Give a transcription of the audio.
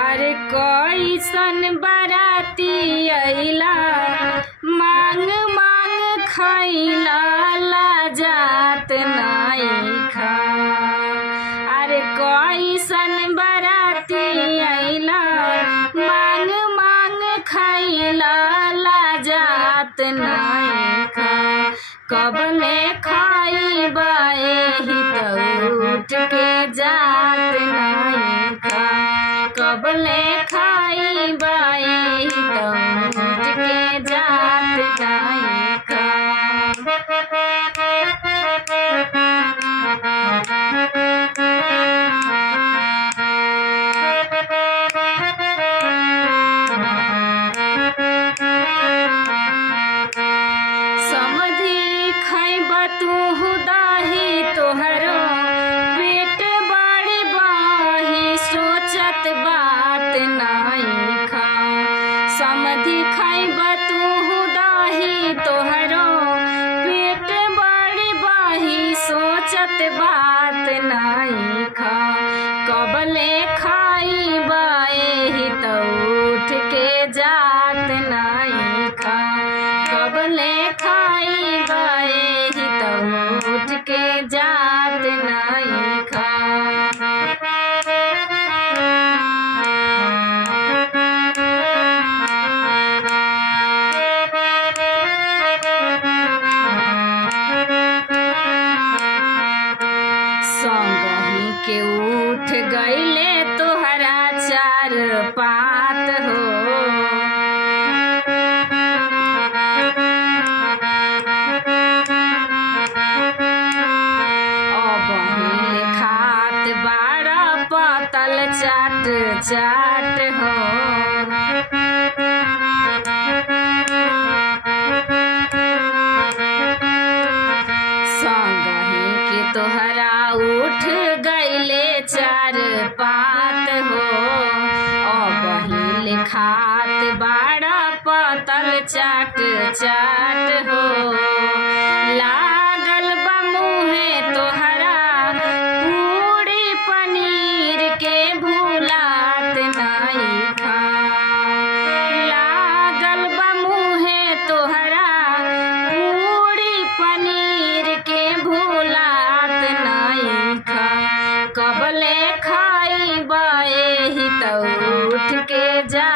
अरे कैसन बाराती अइला, मांग मांग खइला, लाजात नइखा। अरे कैसन बाराती अइला, मांग मांग खइला, लाजात नइखा। कबले खइबा एही त उठ के जात नइखा। कबले खइबा एही त उठ के जात नइखा। समधी खइबा तुहु दही, तोहरो पेट बड़ी बाही, सोचत बात नइखा। समधी खइबा तुहु दही, तोहरो पेट बड़ी बाही, सोचत बात नइखा। कबले खइबा एही त उठ के जात नइखा। कबले खइबा एही त उठ के जात नइखा। संगही के उठ गइले तोहरा चार पात हो। अबहिल खात बाड़ा पतल चाट चाट हो। संगही के तोहरा उठ गइले चार पात हो। अबहिल खात बाड़ा पतल चाट चाट हो। लागल बा मुहे तोहरा पूरी पनीर के भूलात नइखा। लागल बा मुहे तोहरा पूरी पनीर के भूलात नइखा। कबले खइबा एही त उठ के जा